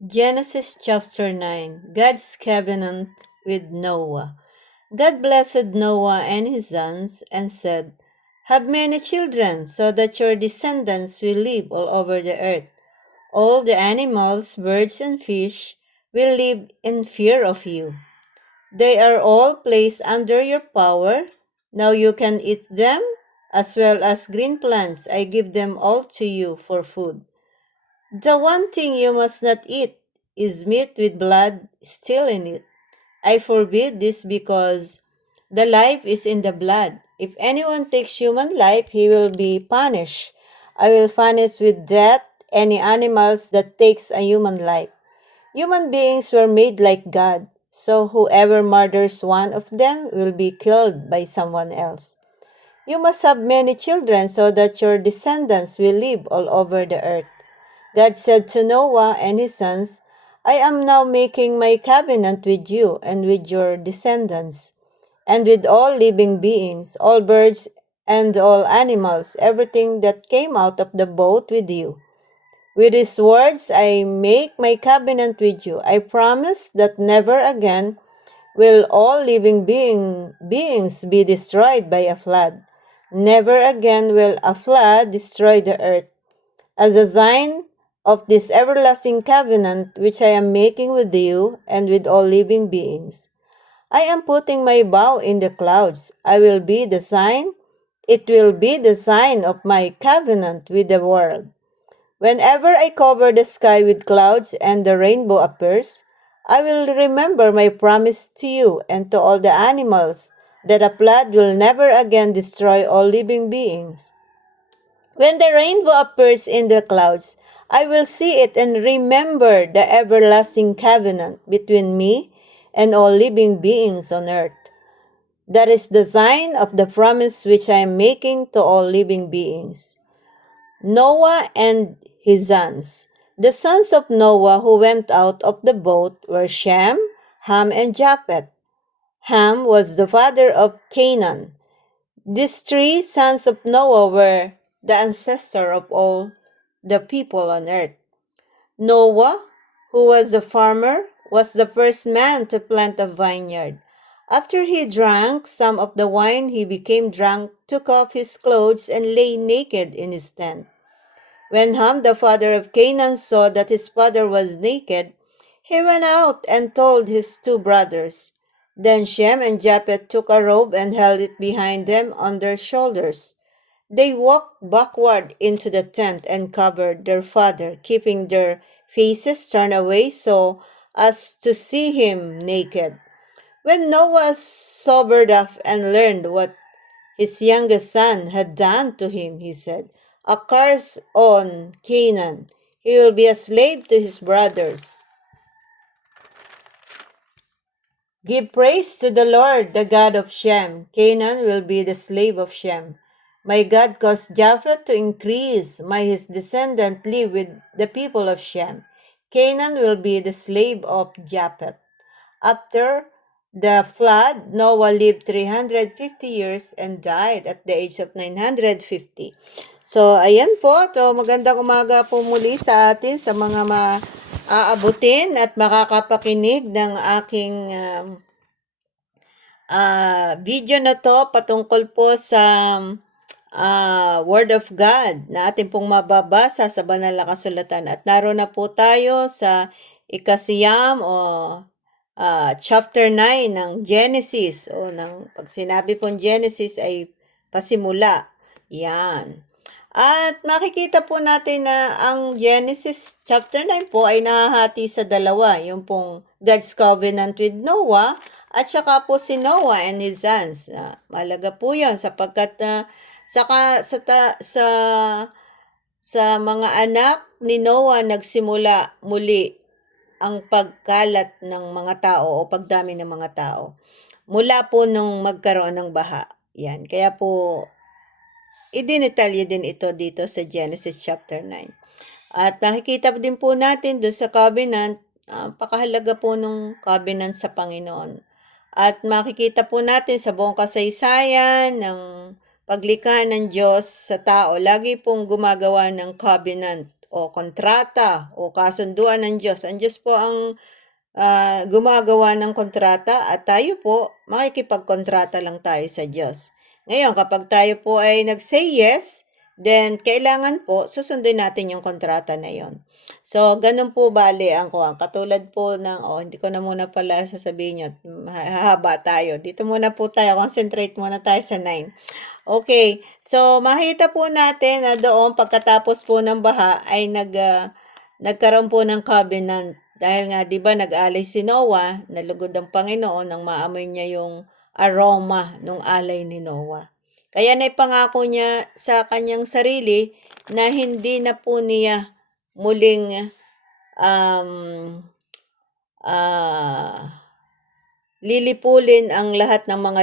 Genesis chapter 9 God's covenant with Noah. God blessed Noah and his sons and said, "Have many children, so that your descendants will live all over the earth. All the animals, birds, and fish will live in fear of you. They are all placed under your power. Now you can eat them, as well as green plants. I give them all to you for food. The one thing you must not eat is meat with blood still in it. I forbid this because the life is in the blood. If anyone takes human life, he will be punished. I will punish with death any animals that takes a human life. Human beings were made like God, so whoever murders one of them will be killed by someone else. You must have many children so that your descendants will live all over the earth. God said to Noah and his sons, I am now making my covenant with you and with your descendants, and with all living beings, all birds and all animals, everything that came out of the boat with you. With these words I make my covenant with you. I promise that never again will all living beings be destroyed by a flood. Never again will a flood destroy the earth. As a sign of this everlasting covenant which I am making with you and with all living beings, I am putting my bow in the clouds. I will be the sign. It will be the sign of my covenant with the world. Whenever I cover the sky with clouds and the rainbow appears, I will remember my promise to you and to all the animals that a flood will never again destroy all living beings. When the rainbow appears in the clouds, I will see it and remember the everlasting covenant between me and all living beings on earth. That is the sign of the promise which I am making to all living beings. Noah and his sons. The sons of Noah who went out of the boat were Shem, Ham, and Japheth. Ham was the father of Canaan. These three sons of Noah were the ancestor of all the people on earth. Noah, who was a farmer, was the first man to plant a vineyard. After he drank some of the wine, he became drunk, took off his clothes, and lay naked in his tent. When Ham, the father of Canaan, saw that his father was naked, he went out and told his two brothers. Then Shem and Japheth took a robe and held it behind them on their shoulders. They walked backward into the tent and covered their father, keeping their faces turned away so as to see him naked. When Noah sobered up and learned what his youngest son had done to him, he said, A curse on Canaan. He will be a slave to his brothers. Give praise to the Lord, the God of Shem. Canaan will be the slave of Shem. My God caused Japheth to increase. May his descendant live with the people of Shem. Canaan will be the slave of Japheth. After the flood, Noah lived 350 years and died at the age of 950. So, ayan po. To, magandang umaga po muli sa atin sa mga maaabutin at makakapakinig ng aking video na to patungkol po sa Word of God na ating pong mababasa sa banal na kasulatan. At naroon na po tayo sa ikasiyam o chapter 9 ng Genesis. O pag sinabi pong Genesis ay pasimula. Yan. At makikita po natin na ang Genesis chapter 9 po ay nahahati sa dalawa. Yung pong God's covenant with Noah at saka po si Noah and his sons. Malaga po yan sapagkat sa mga anak ni Noah nagsimula muli ang pagkalat ng mga tao o pagdami ng mga tao. Mula po nung magkaroon ng baha. Yan. Kaya po, idinitalye din ito dito sa Genesis chapter 9. At nakikita din po natin doon sa covenant, pakahalaga po nung covenant sa Panginoon. At makikita po natin sa buong kasaysayan ng paglikha ng Diyos sa tao, lagi pong gumagawa ng covenant o kontrata o kasunduan ng Diyos. Ang Diyos po ang gumagawa ng kontrata at tayo po, makikipagkontrata lang tayo sa Diyos. Ngayon, kapag tayo po ay nag-say yes, then kailangan po susundin natin yung kontrata na yon. So, ganun po bali ang kuha. Katulad po ng, hindi ko na muna pala sasabihin yun. Hahaba tayo. Dito muna po tayo. Concentrate muna tayo sa 9. Okay. So, makita po natin na doon pagkatapos po ng baha ay nagkaroon po ng covenant. Dahil nga, di ba, nag-alay si Noah, nalugod ang Panginoon nang maamoy niya yung aroma ng alay ni Noah. Kaya naipangako niya sa kanyang sarili na hindi na po niya muling lilipulin ang lahat ng mga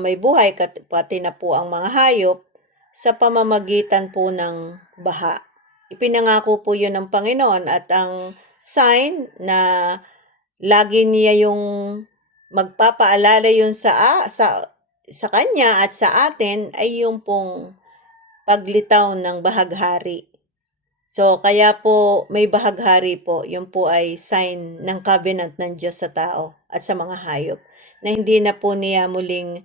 may buhay, pati na po ang mga hayop, sa pamamagitan po ng baha. Ipinangako po yun ng Panginoon at ang sign na lagi niya yung magpapaalala yun sa kanya at sa atin ay yung pong paglitaw ng bahaghari. So, kaya po may bahaghari po, yun po ay sign ng covenant ng Diyos sa tao at sa mga hayop na hindi na po niya muling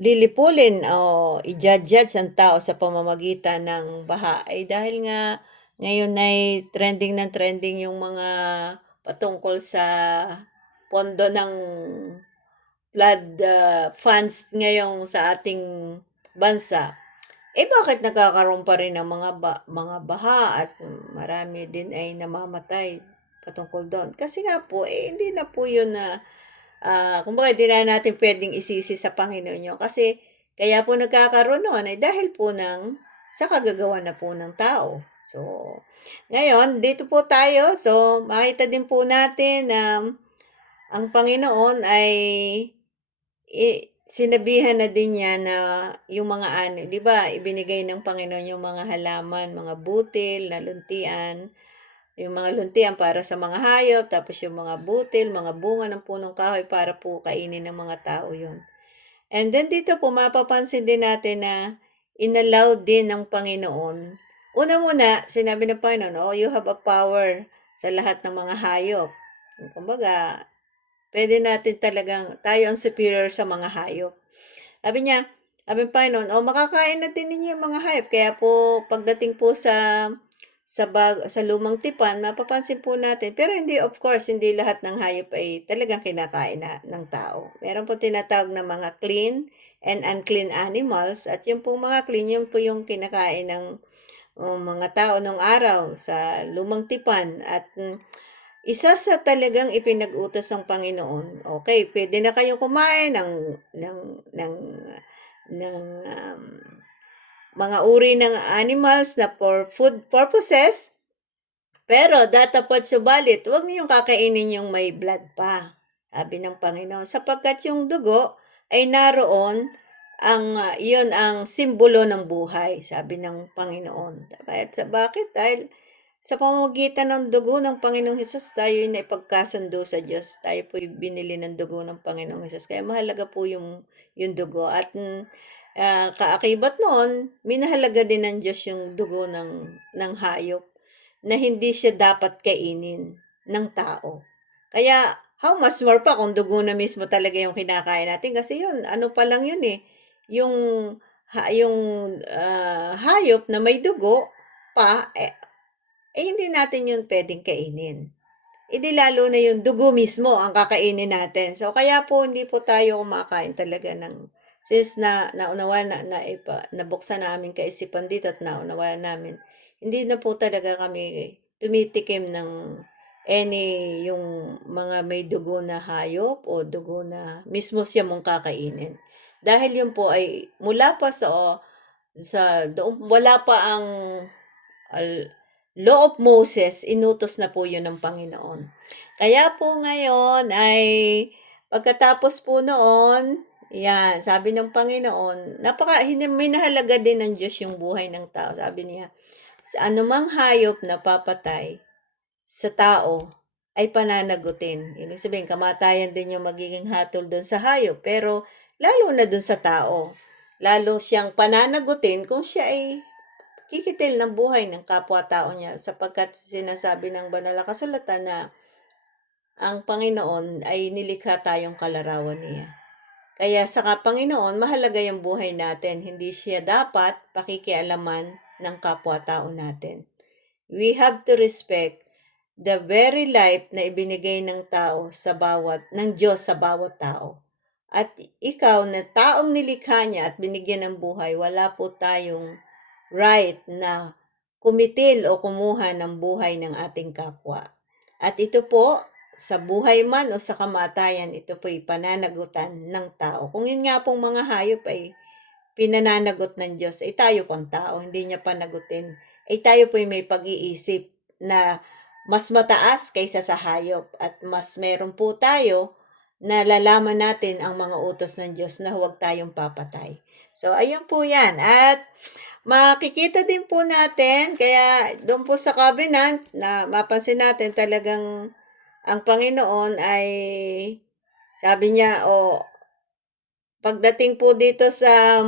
lilipulin o i-judge ang tao sa pamamagitan ng baha. Ay dahil nga ngayon ay trending yung mga patungkol sa pondo ng flood funds ngayon sa ating bansa. Bakit nagkakaroon pa rin ng mga baha at marami din ay namamatay patungkol doon? Kasi nga po, hindi na po yun na kumbaga di na natin pwedeng isisi sa Panginoon yun. Kasi kaya po nagkakaroon noon ay dahil po sa kagagawa na po ng tao. So, ngayon, dito po tayo. So, makita din po natin na ang Panginoon ay sinabihan na din niya na yung mga di ba, ibinigay ng Panginoon yung mga halaman, mga butil na luntian, yung mga luntian para sa mga hayop, tapos yung mga butil, mga bunga ng punong kahoy para po kainin ng mga tao yun. And then dito po, mapapansin din natin na inallow din ng Panginoon. Una-muna, sinabi ng Panginoon, you have a power sa lahat ng mga hayop. Kumbaga, pwede natin talagang, tayo ang superior sa mga hayop. Sabi niya, sabi ng Panginoon, makakain na din ninyo yung mga hayop. Kaya po, pagdating po sa lumang tipan, mapapansin po natin. Pero hindi, of course, hindi lahat ng hayop ay talagang kinakain ng tao. Meron po tinatawag na mga clean and unclean animals. At yung pong mga clean, yun po yung kinakain ng mga tao nung araw sa lumang tipan. At isa sa talagang ipinag-utos ng Panginoon, okay, pwede na kayong kumain ng mga uri ng animals na for food purposes, pero datapwat subalit, huwag niyong kakainin yung may blood pa, sabi ng Panginoon, sapagkat yung dugo ay naroon iyon ang simbolo ng buhay, sabi ng Panginoon. At bakit? Dahil sa pamamagitan ng dugo ng Panginoong Hesus, tayo ay naipagkasundo sa Diyos. Tayo po binili ng dugo ng Panginoong Hesus. Kaya mahalaga po yung dugo. At kaakibat noon, minahalaga din ng Diyos yung dugo ng hayop na hindi siya dapat kainin ng tao. Kaya, how much more pa kung dugo na mismo talaga yung kinakain natin. Kasi yun, ano pa lang yun yung hayop na may dugo pa, hindi natin yun pwedeng kainin. Di lalo na yung dugo mismo ang kakainin natin. So, kaya po hindi po tayo kumakain talaga since naunawa nabuksan namin kaisipan dito at naunawa namin, hindi na po talaga kami tumitikim ng yung mga may dugo na hayop o dugo na mismo siya mong kakainin. Dahil yun po ay mula pa doon, wala pa ang law of Moses, inutos na po yun ng Panginoon. Kaya po ngayon ay pagkatapos po noon, yan, sabi ng Panginoon, minahalaga din ng Diyos yung buhay ng tao. Sabi niya, sa anumang hayop na papatay sa tao ay pananagutin. Ibig sabihin, kamatayan din yung magiging hatol doon sa hayop, pero lalo na doon sa tao. lalo siyang pananagutin kung siya ay kikitil ng buhay ng kapwa-tao niya sapagkat sinasabi ng banal na kasulatan na ang Panginoon ay nilikha tayong kalarawan niya. Kaya sa Panginoon, mahalaga yung buhay natin. Hindi siya dapat pakikialaman ng kapwa-tao natin. We have to respect the very life na ibinigay ng tao sa ng Diyos sa bawat tao. At ikaw na taong nilikha niya at binigyan ng buhay, wala po tayong right na kumitil o kumuha ng buhay ng ating kapwa. At ito po, sa buhay man o sa kamatayan, ito po'y pananagutan ng tao. Kung yun nga pong mga hayop ay pinananagot ng Diyos, ay tayo pang tao, hindi niya panagutin. Ay tayo po'y may pag-iisip na mas mataas kaysa sa hayop at mas meron po tayo na lalaman natin ang mga utos ng Diyos na huwag tayong papatay. So, ayun po yan. At makikita din po natin, kaya doon po sa covenant, na mapansin natin talagang ang Panginoon ay, sabi niya, pagdating po dito sa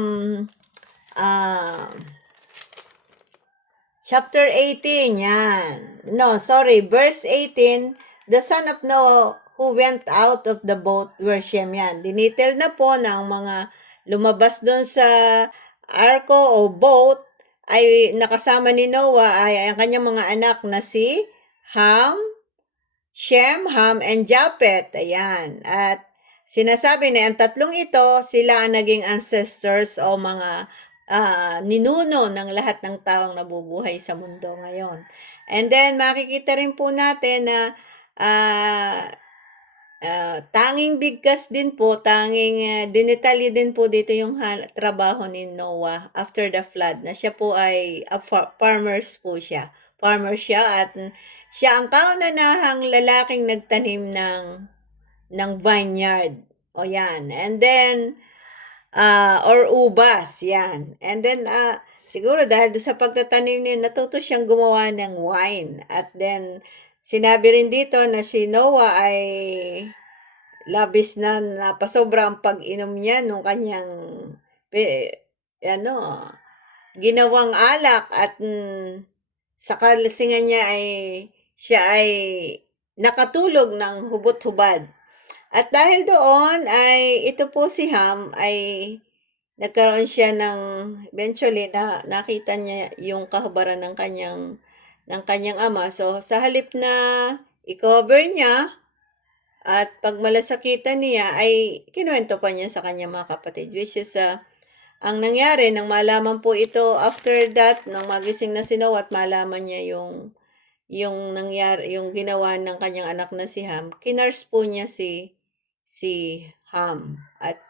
chapter 18, yan. No, sorry, verse 18, the son of Noah who went out of the boat were Shem, yan. Dinitel na po ng mga lumabas doon sa arko o boat ay nakasama ni Noah ay ang kanyang mga anak na si Ham, Shem, Ham, and Japhet. Ayan. At sinasabi na ang tatlong ito, sila ang naging ancestors o mga ninuno ng lahat ng taong nabubuhay sa mundo ngayon. And then, makikita rin po natin na tanging bigkas din po, dinitalye din po dito yung trabaho ni Noah after the flood, na siya po ay farmers po siya. Farmer siya at siya ang kauna-nahang lalaking nagtanim ng vineyard. O yan. And then, or ubas, yan. And then, siguro dahil sa pagtatanim niya, natuto siyang gumawa ng wine. At then, sinabi rin dito na si Noah ay labis na napasobra ang pag-inom niya nung kanyang ginawang alak at sa kalasingan niya ay siya ay nakatulog ng hubot-hubad. At dahil doon ay ito po si Ham ay nagkaroon siya ng eventually na nakita niya yung kahubaran ng kanyang ama. So sa halip na i-cover niya at pag malasakitan niya ay kinuwento pa niya sa kanyang mga kapatid, which is ang nangyari nang malaman po ito after that, nang magising na si Noah at malaman niya yung nangyari, yung ginawa ng kanyang anak na si Ham, kinurse po niya si Ham. At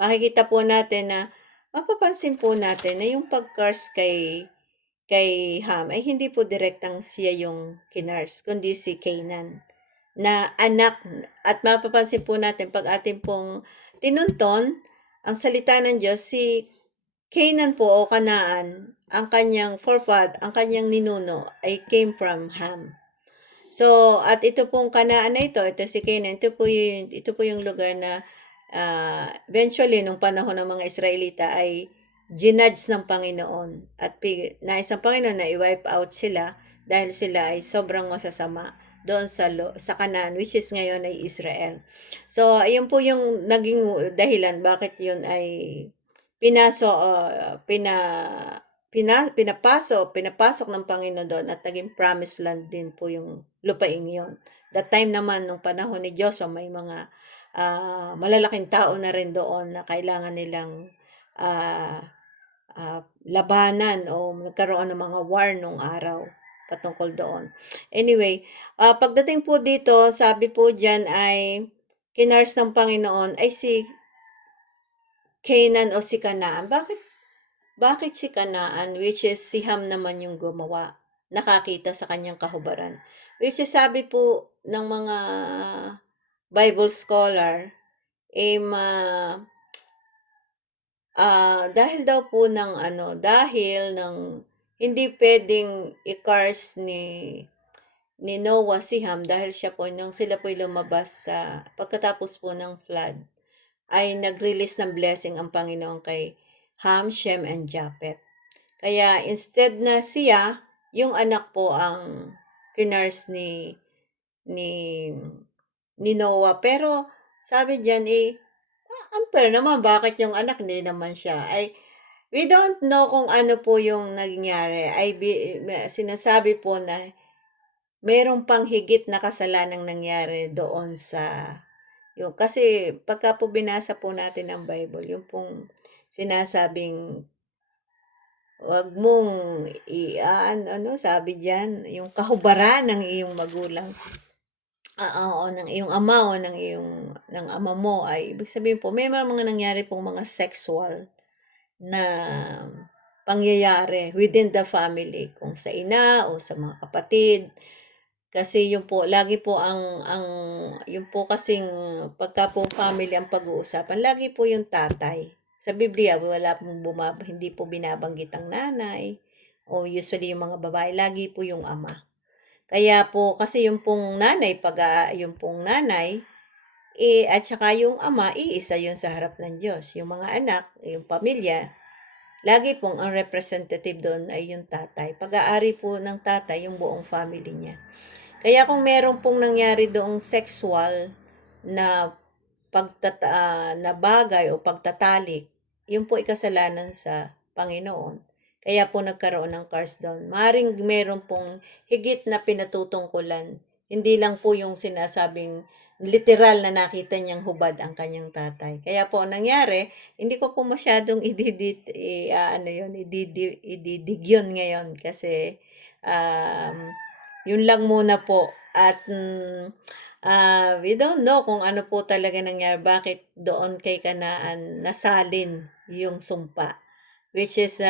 makikita po natin na, mapapansin po natin na yung pag-curse kay Ham ay hindi po direktang siya yung kinurse, kundi si Canaan na anak. At mapapansin po natin pag atin pong tinunton ang salita ng Diyos, si Canaan po o Kanaan, ang kanyang ang kanyang ninuno ay came from Ham. So, at ito pong Kanaan na ito si Canaan, ito po yung lugar na eventually nung panahon ng mga Israelita ay ginudge ng Panginoon at nais ng Panginoon na i-wipe out sila dahil sila ay sobrang masasama doon sa Canaan, which is ngayon ay Israel. So, ayun po yung naging dahilan bakit yun ay pinapasok ng Panginoon doon at naging promised land din po yung lupain yon. That time naman, nung panahon ni Joshua, may mga malalaking tao na rin doon na kailangan nilang labanan o nagkaroon ng mga war nung araw patungkol doon. Anyway, pagdating po dito, sabi po dyan ay kinars ng Panginoon ay si Canaan o si Kanaan. Bakit si Kanaan, which is si Ham naman yung gumawa, nakakita sa kanyang kahubaran? Which is sabi po ng mga Bible scholar, dahil daw po dahil ng hindi pwedeng i-curse ni Noah si Ham dahil siya po nung sila po lumabas pagkatapos po ng flood ay nag-release ng blessing ang Panginoon kay Ham, Shem, and Japet. Kaya instead na siya, yung anak po ang kinurse ni ni Noah. Pero sabi diyan unfair naman, bakit yung anak hindi naman siya? We don't know kung ano po yung nangyari. Sinasabi po na mayroong pang higit na kasalanang nangyari doon yung kasi pagka po binasa po natin ang Bible, yung pong sinasabing wag mong sabi diyan, yung kahubaran ng iyong magulang. Oo, ng iyong ama o ng ama mo ay ibig sabihin po may mga nangyari pong mga sexual na pangyayari within the family, kung sa ina o sa mga kapatid. Kasi yun po, lagi po yun po kasing pagka po family ang pag-uusapan, lagi po yung tatay. Sa Biblia, wala pong hindi po binabanggit ang nanay o usually yung mga babae, lagi po yung ama. Kaya po, kasi yung pong nanay, yung pong nanay, at saka yung ama, iisa yun sa harap ng Diyos. Yung mga anak, yung pamilya, lagi pong ang representative doon ay yung tatay. Pag-aari po ng tatay yung buong family niya. Kaya kung meron pong nangyari doong sexual na na bagay o pagtatalik, yun po ay kasalanan sa Panginoon. Kaya po nagkaroon ng curse doon. Maring meron pong higit na pinatutungkulan. Hindi lang po yung sinasabing literal na nakita niyang hubad ang kanyang tatay. Kaya po nangyari, hindi ko po masyadong ididig yun ngayon kasi yun lang muna po. At we don't know kung ano po talaga nangyari, bakit doon kay Kanaan nasalin yung sumpa. Which is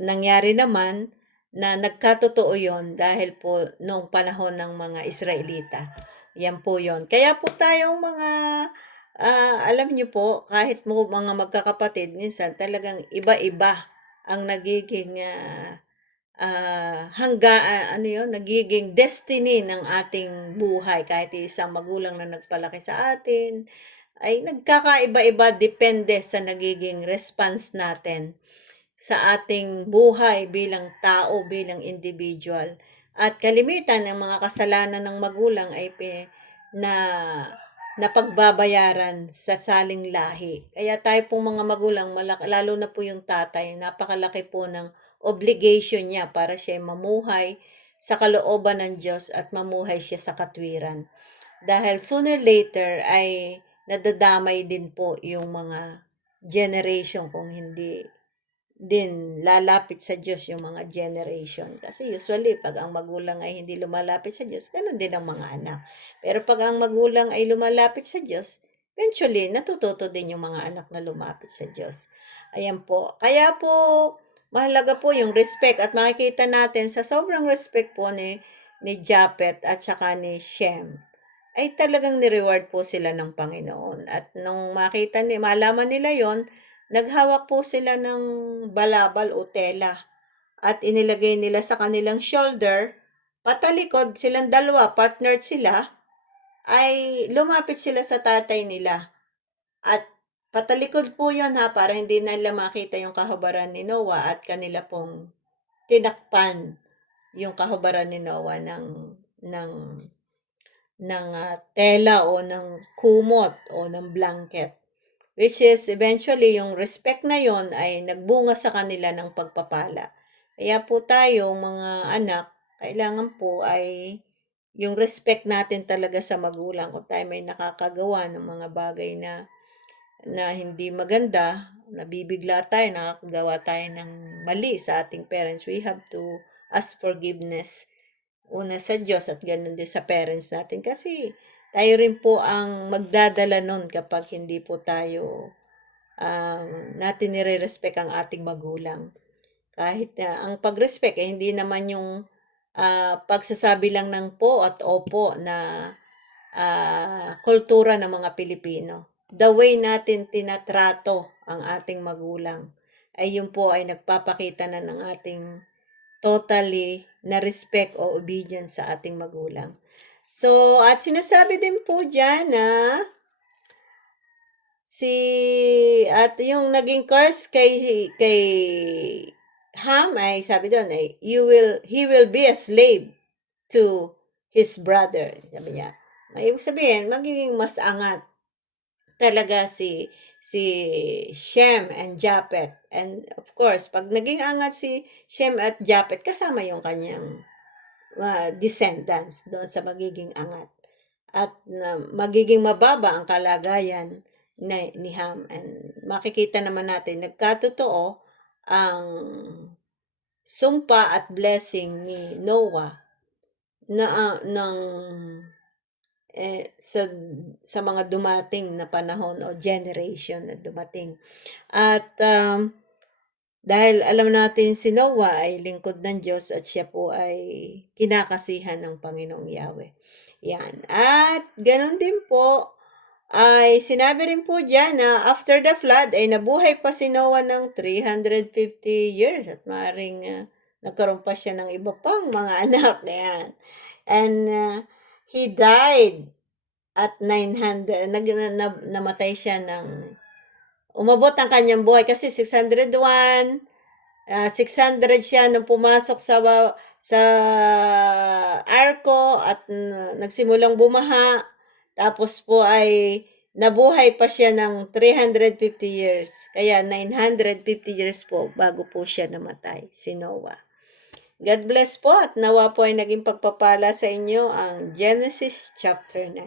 nangyari naman na nagkatotoo yon dahil po noong panahon ng mga Israelita. Yan po yon. Kaya po tayong mga, alam niyo po, kahit mo mga magkakapatid, minsan talagang iba-iba ang nagiging nagiging destiny ng ating buhay. Kahit isang magulang na nagpalaki sa atin, ay nagkakaiba-iba depende sa nagiging response natin sa ating buhay bilang tao, bilang individual. At kalimitan ng mga kasalanan ng magulang ay na napagbabayaran sa saling lahi. Kaya tayo pong mga magulang, lalo na po yung tatay, napakalaki po ng obligation niya para siya mamuhay sa kalooban ng Diyos at mamuhay siya sa katwiran. Dahil sooner or later ay nadadamay din po yung mga generation kung hindi din lalapit sa Diyos yung mga generation. Kasi usually, pag ang magulang ay hindi lumalapit sa Diyos, ganun din ang mga anak. Pero pag ang magulang ay lumalapit sa Diyos, eventually, natututo din yung mga anak na lumapit sa Diyos. Ayan po. Kaya po, mahalaga po yung respect at makikita natin sa sobrang respect po ni Japet at saka ni Shem ay talagang ni-reward po sila ng Panginoon. At nung malaman nila yon, naghawak po sila ng balabal o tela at inilagay nila sa kanilang shoulder, patalikod silang dalawa, partnered sila, ay lumapit sila sa tatay nila. At patalikod po yon para hindi nila makita yung kahubaran ni Noah at kanila pong tinakpan yung kahubaran ni Noah ng tela o ng kumot o ng blanket. Which is eventually yung respect na yon ay nagbunga sa kanila ng pagpapala. Kaya po tayo mga anak, kailangan po ay yung respect natin talaga sa magulang kung tayo may nakakagawa ng mga bagay na hindi maganda, nabibigla tayo, nakakagawa tayo ng mali sa ating parents, we have to ask forgiveness. Una sa Diyos at ganoon din sa parents natin kasi tayo rin po ang magdadala nun kapag hindi po tayo natin nire-respect ang ating magulang. Kahit ang pag-respect hindi naman yung pagsasabi lang ng po at opo na kultura ng mga Pilipino. The way natin tinatrato ang ating magulang ay yun po ay nagpapakita na ng ating totally na respect o obedience sa ating magulang. So, at sinasabi din po dyan na at yung naging curse kay Ham ay sabi doon ay he will be a slave to his brother. Sabi niya. May ibig sabihin, magiging mas angat talaga si Shem and Japhet. And of course, pag naging angat si Shem at Japhet, kasama yung kanyang descendants doon sa magiging angat. At magiging mababa ang kalagayan ni Ham. And makikita naman natin, nagkatotoo ang sumpa at blessing ni Noah na sa mga dumating na panahon o generation na dumating. At dahil alam natin si Noah ay lingkod ng Diyos at siya po ay kinakasihan ng Panginoong Yahweh. Yan. At ganun din po, ay sinabi rin po dyan na after the flood ay nabuhay pa si Noah ng 350 years at maaaring nagkaroon pa siya ng iba pang mga anak. Yan. And he died at 900, namatay siya ng, umabot ang kanyang buhay kasi 601, 600 siya nung pumasok sa arko at nagsimulang bumaha. Tapos po ay nabuhay pa siya ng 350 years. Kaya 950 years po bago po siya namatay, si Noah. God bless po at nawa po ay naging pagpapala sa inyo ang Genesis chapter 9.